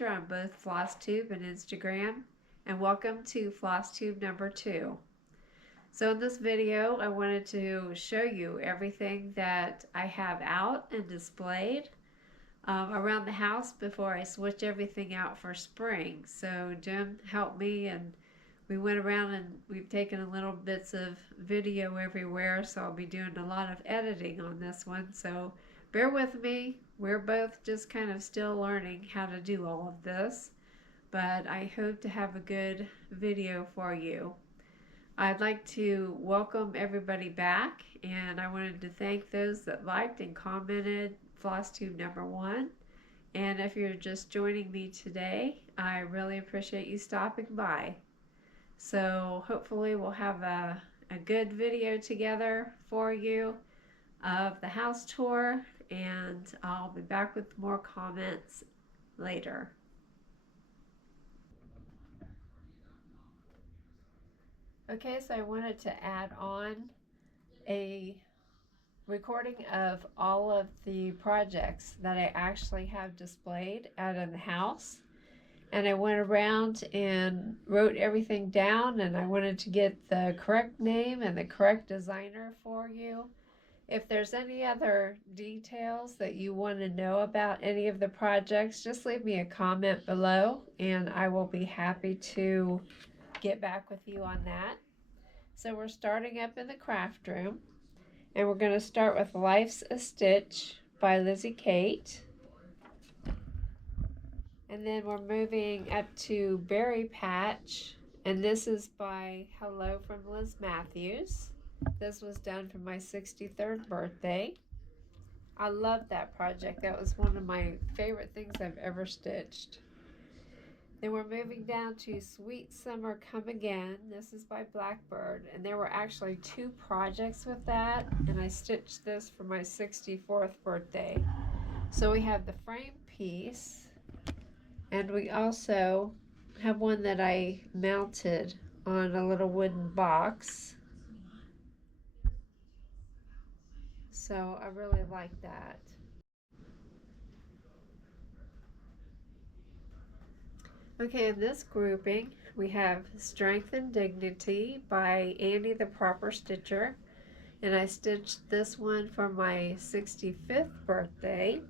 On both FlossTube and Instagram, and welcome to FlossTube number 2. So in this video, I wanted to show you everything that I have out and displayed around the house before I switch everything out for spring. So Jim helped me, and we went around and we've taken a little bits of video everywhere, so I'll be doing a lot of editing on this one. So bear with me. We're both just kind of still learning how to do all of this, but I hope to have a good video for you. I'd like to welcome everybody back, and I wanted to thank those that liked and commented FlossTube number 1. And if you're just joining me today, I really appreciate you stopping by. So hopefully we'll have a good video together for you of the house tour, and I'll be back with more comments later. Okay, so I wanted to add on a recording of all of the projects that I actually have displayed out in the house. And I went around and wrote everything down, and I wanted to get the correct name and the correct designer for you. If there's any other details that you want to know about any of the projects, just leave me a comment below and I will be happy to get back with you on that. So we're starting up in the craft room, and we're going to start with Life's a Stitch by Lizzie Kate. And then we're moving up to Berry Patch, and this is by Hello from Liz Matthews. This was done for my 63rd birthday. I love that project. That was one of my favorite things I've ever stitched. Then we're moving down to Sweet Summer Come Again. This is by Blackbird, and there were actually 2 projects with that, and I stitched this for my 64th birthday. So we have the frame piece, and we also have one that I mounted on a little wooden box. So I really like that. Okay, in this grouping, we have Strength and Dignity by Annie the Proper Stitcher. And I stitched this one for my 65th birthday.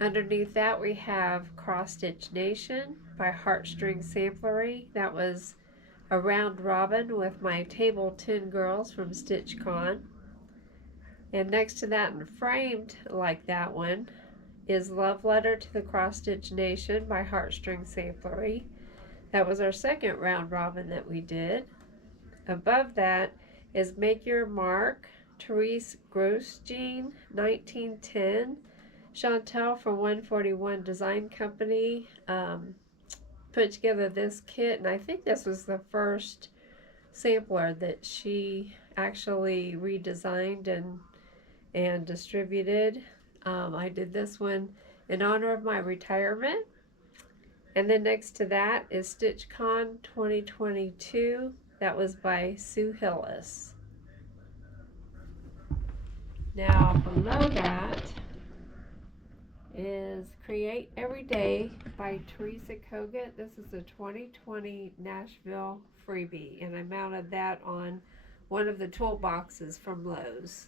Underneath that, we have Cross Stitch Nation by Heartstring Samplery. That was a round robin with my Table 10 girls from StitchCon. And next to that, and framed like that one, is Love Letter to the Cross Stitch Nation by Heartstring Samplery. That was our second round robin that we did. Above that is Make Your Mark, Therese Grosjean, 1910. Chantel from 141 Design Company put together this kit, and I think this was the first sampler that she actually redesigned and distributed. I did this one in honor of my retirement. And then next to that is StitchCon 2022. That was by Sue Hillis. Now below that is Create Every Day by Teresa Kogut. This is a 2020 Nashville freebie, and I mounted that on one of the toolboxes from Lowe's.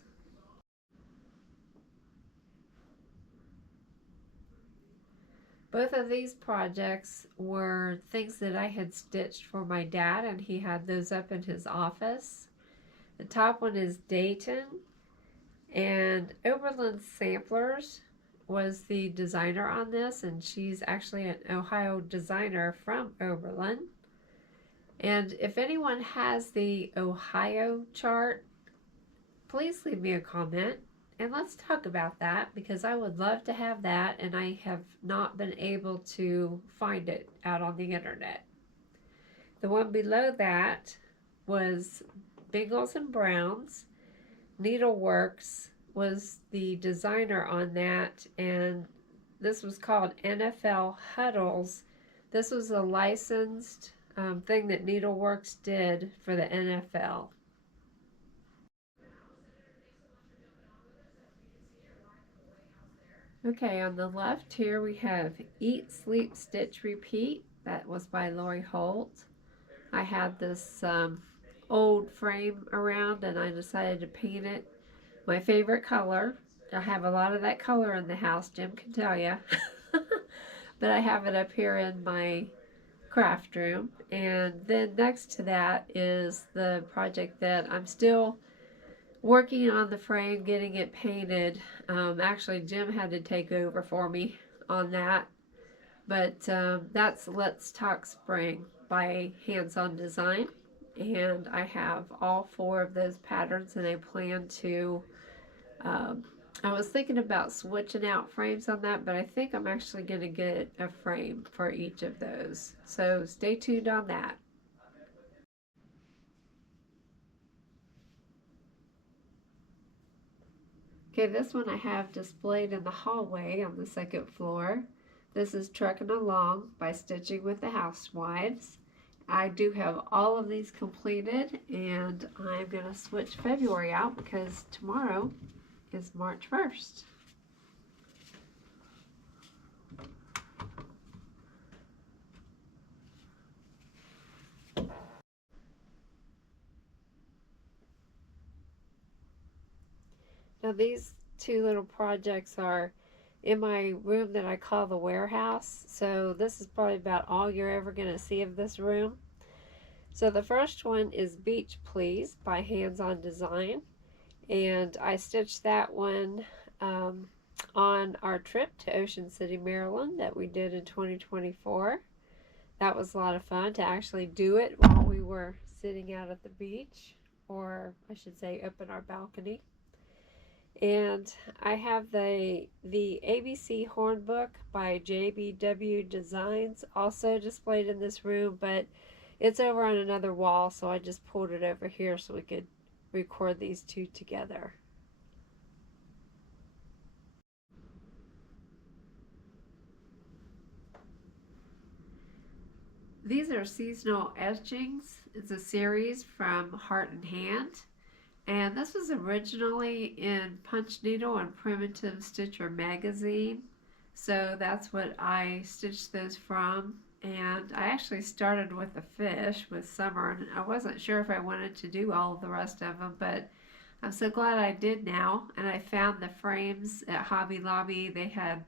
Both of these projects were things that I had stitched for my dad, and he had those up in his office. The top one is Dayton, and Oberlin Samplers was the designer on this, and she's actually an Ohio designer from Oberlin. And if anyone has the Ohio chart, please leave me a comment. And let's talk about that, because I would love to have that, and I have not been able to find it out on the internet. The one below that was Bingles and Browns. Needleworks was the designer on that, and this was called NFL Huddles. This was a licensed thing that Needleworks did for the NFL. Okay, on the left here we have Eat, Sleep, Stitch, Repeat. That was by Lori Holt. I had this old frame around and I decided to paint it my favorite color. I have a lot of that color in the house, Jim can tell you. But I have it up here in my craft room. And then next to that is the project that I'm still working on the frame, getting it painted. Actually, Jim had to take over for me on that. But that's Let's Talk Spring by Hands On Design. And I have all four of those patterns, and I plan to. Um, I was thinking about switching out frames on that, but I think I'm actually going to get a frame for each of those. So stay tuned on that. Okay, this one I have displayed in the hallway on the second floor. This is Trucking Along by Stitching with the Housewives. I do have all of these completed, and I'm going to switch February out because tomorrow is March 1st. Now these two little projects are in my room that I call the warehouse. So this is probably about all you're ever going to see of this room. So the first one is Beach Please by Hands On Design. And I stitched that one on our trip to Ocean City, Maryland that we did in 2024. That was a lot of fun to actually do it while we were sitting out at the beach, or I should say up in our balcony. And I have the ABC Horn Book by JBW Designs also displayed in this room, but it's over on another wall, so I just pulled it over here so we could record these two together. These are seasonal etchings. It's a series from Heart and Hand. And this was originally in Punch Needle and Primitive Stitcher magazine. So that's what I stitched those from. And I actually started with a fish with Summer, and I wasn't sure if I wanted to do all of the rest of them, but I'm so glad I did now. And I found the frames at Hobby Lobby. They had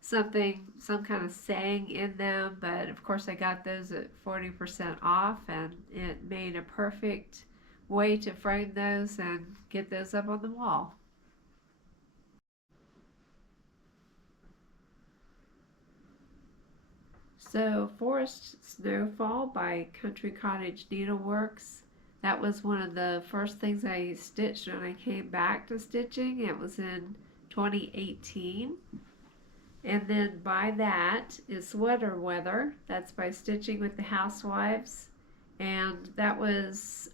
some kind of saying in them, but of course I got those at 40% off, and it made a perfect way to frame those and get those up on the wall. So Forest Snowfall by Country Cottage Needleworks. That was one of the first things I stitched when I came back to stitching. It was in 2018. And then by that is Sweater Weather. That's by Stitching with the Housewives. And that was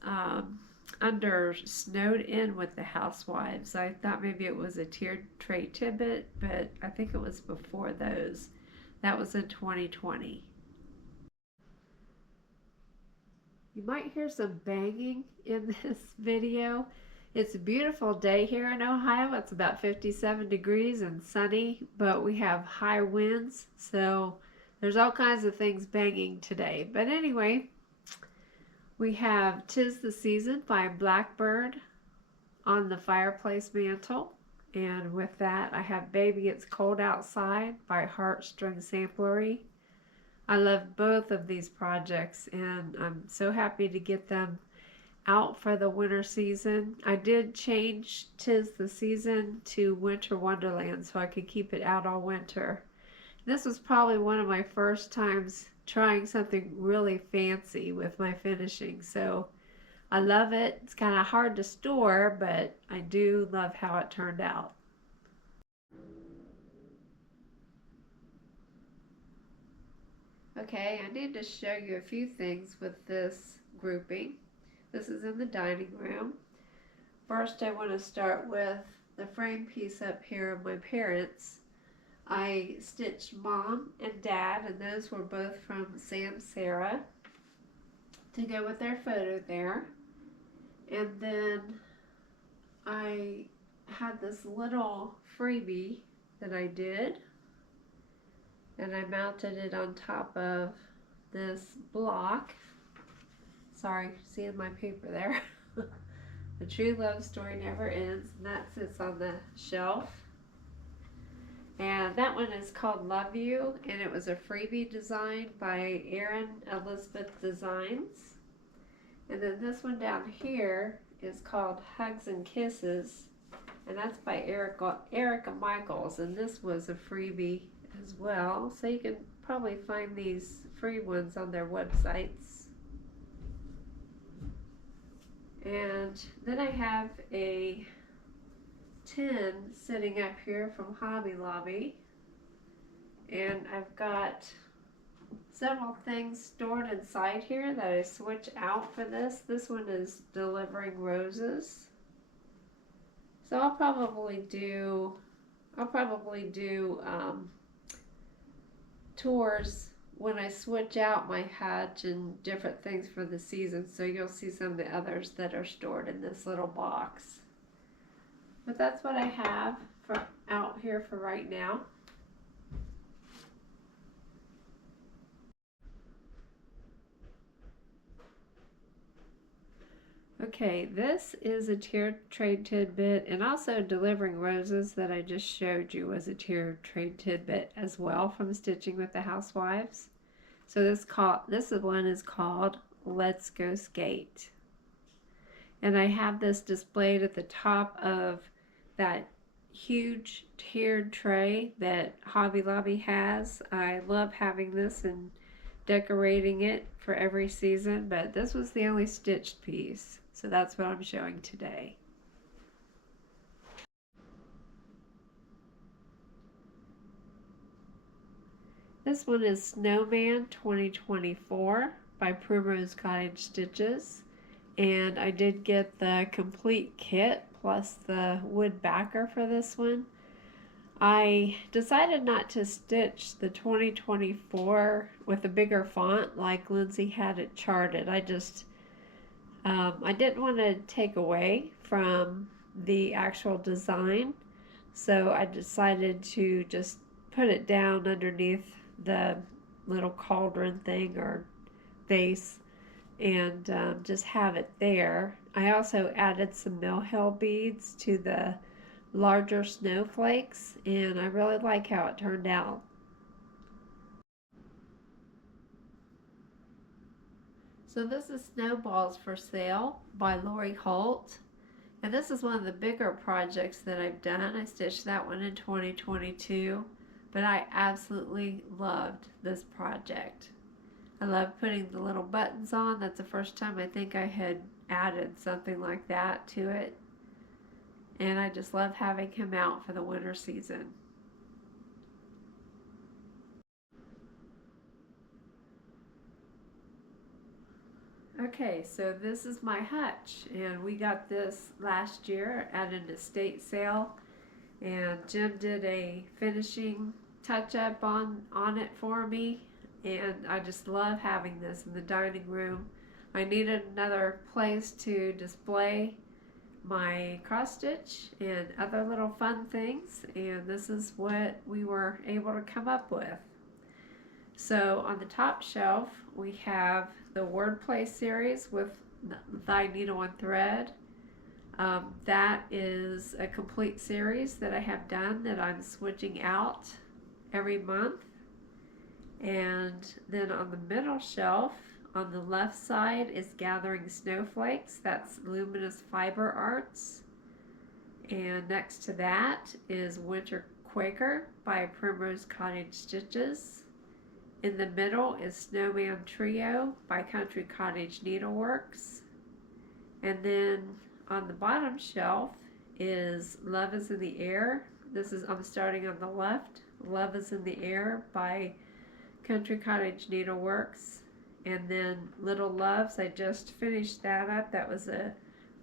under Snowed In with the Housewives. I thought maybe it was a tiered tray tidbit, but I think it was before those. That was in 2020. You might hear some banging in this video. It's a beautiful day here in Ohio. It's about 57 degrees and sunny, but we have high winds, so there's all kinds of things banging today. But anyway, we have 'Tis the Season by Blackbird on the fireplace mantle. And with that, I have Baby It's Cold Outside by Heartstring Samplery. I love both of these projects, and I'm so happy to get them out for the winter season. I did change 'Tis the Season to Winter Wonderland so I could keep it out all winter. This was probably one of my first times trying something really fancy with my finishing, so I love it. It's kind of hard to store, but I do love how it turned out. Okay, I need to show you a few things with this grouping. This is in the dining room. First, I want to start with the frame piece up here of my parents. I stitched Mom and Dad, and those were both from Sam Sarah to go with their photo there. And then I had this little freebie that I did, and I mounted it on top of this block. Sorry, seeing my paper there. The True Love Story Never Ends, and that sits on the shelf. And that one is called Love You, and it was a freebie design by Erin Elizabeth Designs. And then this one down here is called Hugs and Kisses, and that's by Erica Michaels, and this was a freebie as well. So you can probably find these free ones on their websites. And then I have a tin sitting up here from Hobby Lobby, and I've got several things stored inside here that I switch out for this. This one is delivering roses, so I'll probably do tours when I switch out my hutch and different things for the season, so you'll see some of the others that are stored in this little box. But that's what I have for out here for right now. Okay, this is a tiered trade tidbit, and also delivering roses that I just showed you was a tiered trade tidbit as well from Stitching with the Housewives. So this one is called Let's Go Skate. And I have this displayed at the top of that huge tiered tray that Hobby Lobby has. I love having this and decorating it for every season, but this was the only stitched piece, so that's what I'm showing today. This one is Snowman 2024 by Primrose Cottage Stitches, and I did get the complete kit plus the wood backer for this one. I decided not to stitch the 2024 with a bigger font like Lindsay had it charted. I didn't want to take away from the actual design, so I decided to just put it down underneath the little cauldron thing or vase and just have it there. I also added some millhill beads to the larger snowflakes, and I really like how it turned out. So this is Snowballs for Sale by Lori Holt, and this is one of the bigger projects that I've done. I stitched that one in 2022, but I absolutely loved this project. I love putting the little buttons on. That's the first time I think I had added something like that to it. And I just love having him out for the winter season. Okay, so this is my hutch, and we got this last year at an estate sale, and Jim did a finishing touch-up on it for me, and I just love having this in the dining room. I needed another place to display my cross stitch and other little fun things, and this is what we were able to come up with. So on the top shelf we have the Wordplay series with Thy Needle and Thread. That is a complete series that I have done that I'm switching out every month. And then on the middle shelf on the left side is Gathering Snowflakes. That's Luminous Fiber Arts. And next to that is Winter Quaker by Primrose Cottage Stitches. In the middle is Snowman Trio by Country Cottage Needleworks. And then on the bottom shelf is Love is in the Air. I'm starting on the left. Love is in the Air by Country Cottage Needleworks. And then Little Loves, I just finished that up. That was a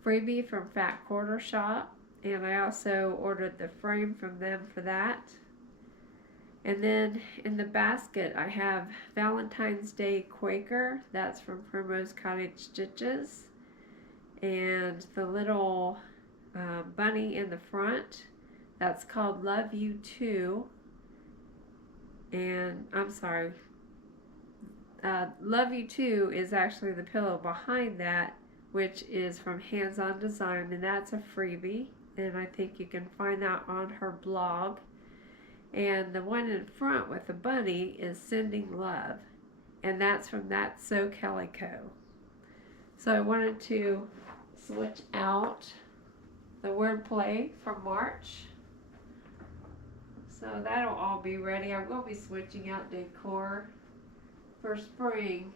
freebie from Fat Quarter Shop, and I also ordered the frame from them for that. And then in the basket I have Valentine's Day Quaker. That's from Primrose Cottage Stitches. And the little bunny in the front, That's called Love You Too. And I'm sorry, Love You Too is actually the pillow behind that, which is from Hands On Design, and that's a freebie. And I think you can find that on her blog. And the one in front with the bunny is Sending Love, and that's from That's So Calico. So I wanted to switch out the wordplay from March. So that'll all be ready. I will be switching out decor for spring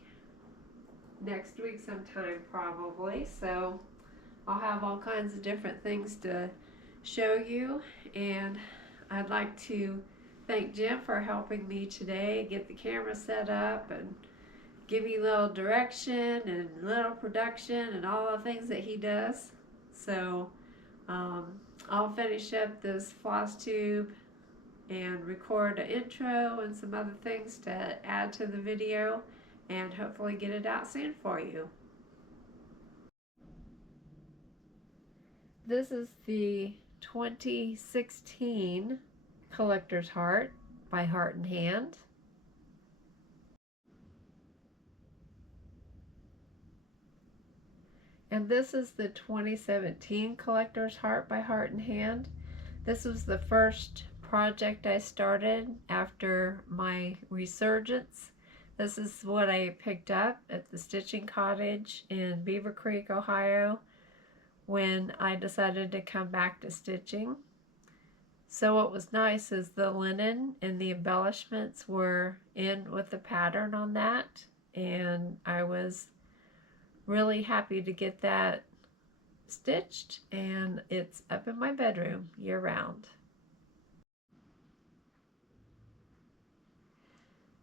next week sometime probably. So I'll have all kinds of different things to show you, and I'd like to thank Jim for helping me today get the camera set up and give me a little direction and little production and all the things that he does. So I'll finish up this FlossTube and record an intro and some other things to add to the video, and hopefully get it out soon for you. This is the 2016 Collector's Heart by Heart and Hand. And this is the 2017 Collector's Heart by Heart and Hand. This was the first project I started after my resurgence. This is what I picked up at the Stitching Cottage in Beaver Creek, Ohio, when I decided to come back to stitching. So what was nice is the linen and the embellishments were in with the pattern on that, and I was really happy to get that stitched, and it's up in my bedroom year round.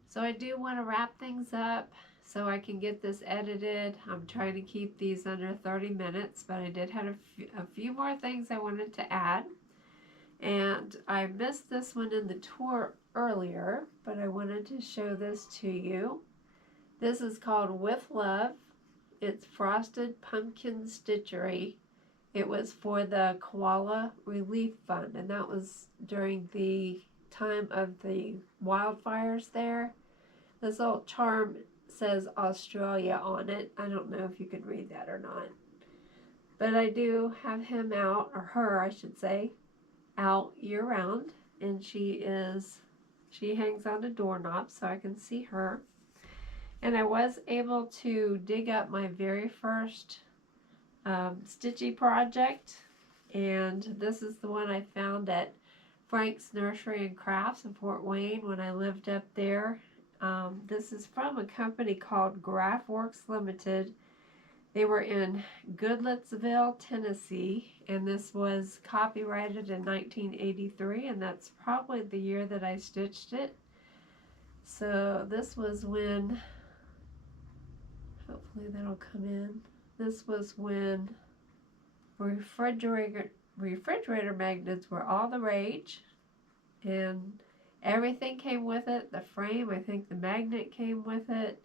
So I do want to wrap things up so I can get this edited. I'm trying to keep these under 30 minutes, but I did have a few more things I wanted to add. And I missed this one in the tour earlier, but I wanted to show this to you. This is called With Love. It's Frosted Pumpkin Stitchery. It was for the Koala Relief Fund, and that was during the time of the wildfires there. This little charm says Australia on it. I don't know if you can read that or not. But I do have him out, or her I should say, out year round. And she hangs on a doorknob so I can see her. And I was able to dig up my very first stitchy project. And this is the one I found at Frank's Nursery and Crafts in Fort Wayne when I lived up there. This is from a company called Graphworks Limited. They were in Goodlettsville, Tennessee, and this was copyrighted in 1983, and that's probably the year that I stitched it. So this was when, hopefully that'll come in, this was when refrigerator magnets were all the rage, and everything came with it. The frame, I think the magnet came with it,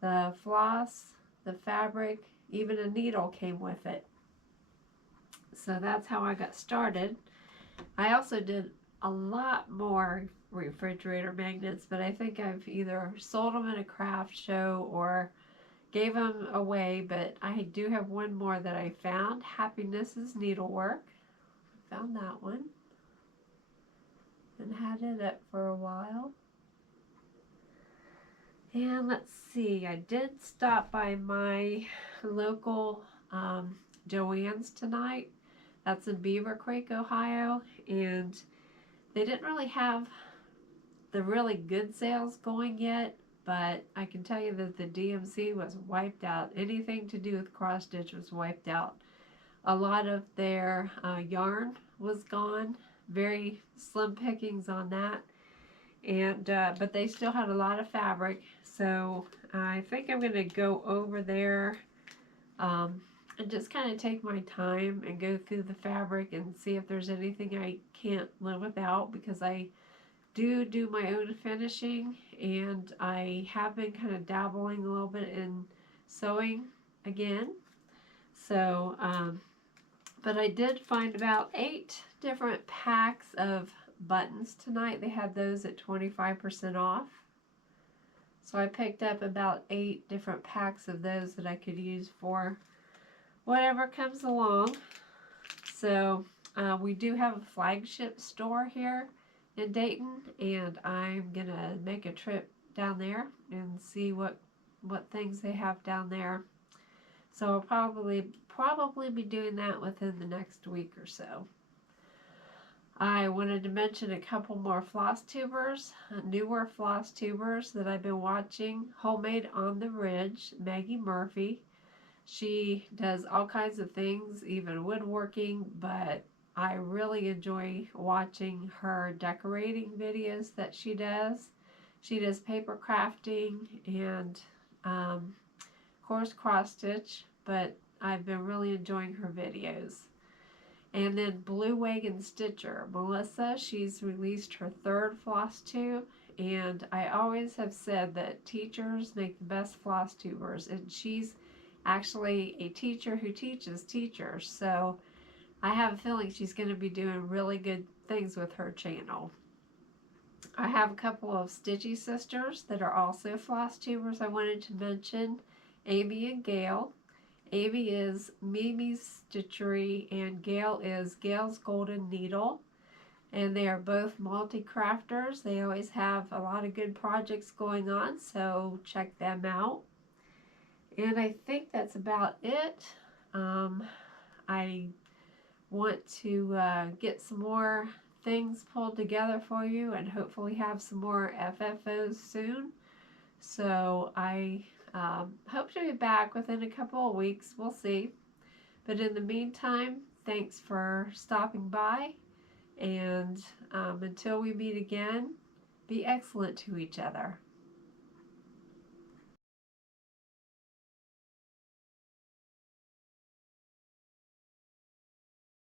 the floss, the fabric, even a needle came with it. So that's how I got started. I also did a lot more refrigerator magnets, but I think I've either sold them in a craft show or gave them away. But I do have one more that I found, Happiness is Needlework. Found that one and had it up for a while. And let's see, I did stop by my local Joann's tonight. That's in Beaver Creek, Ohio, and they didn't really have the really good sales going yet, but I can tell you that the DMC was wiped out. Anything to do with cross stitch was wiped out. A lot of their yarn was gone, very slim pickings on that, and but they still had a lot of fabric. So I think I'm going to go over there and just kind of take my time and go through the fabric and see if there's anything I can't live without, because I do my own finishing, and I have been kind of dabbling a little bit in sewing again. So But I did find about 8 different packs of buttons tonight. They had those at 25% off. So I picked up about 8 different packs of those that I could use for whatever comes along. So we do have a flagship store here in Dayton, and I'm gonna make a trip down there and see what things they have down there. So I'll probably be doing that within the next week or so. I wanted to mention a couple more FlossTubers, newer FlossTubers that I've been watching. Homemade on the Ridge, Maggie Murphy. She does all kinds of things, even woodworking, but I really enjoy watching her decorating videos that she does. She does paper crafting and of course cross stitch, but I've been really enjoying her videos. And then Blue Wagon Stitcher, Melissa, she's released her 3rd FlossTube, and I always have said that teachers make the best FlossTubers, and she's actually a teacher who teaches teachers, so I have a feeling she's going to be doing really good things with her channel. I have a couple of Stitchy sisters that are also FlossTubers I wanted to mention, Amy and Gail. Amy is Mimi's Stitchery and Gail is Gail's Golden Needle. And they are both multi-crafters. They always have a lot of good projects going on, so check them out. And I think that's about it. I want to get some more things pulled together for you and hopefully have some more FFOs soon. So I hope to be back within a couple of weeks. We'll see. But in the meantime, thanks for stopping by. And until we meet again, be excellent to each other.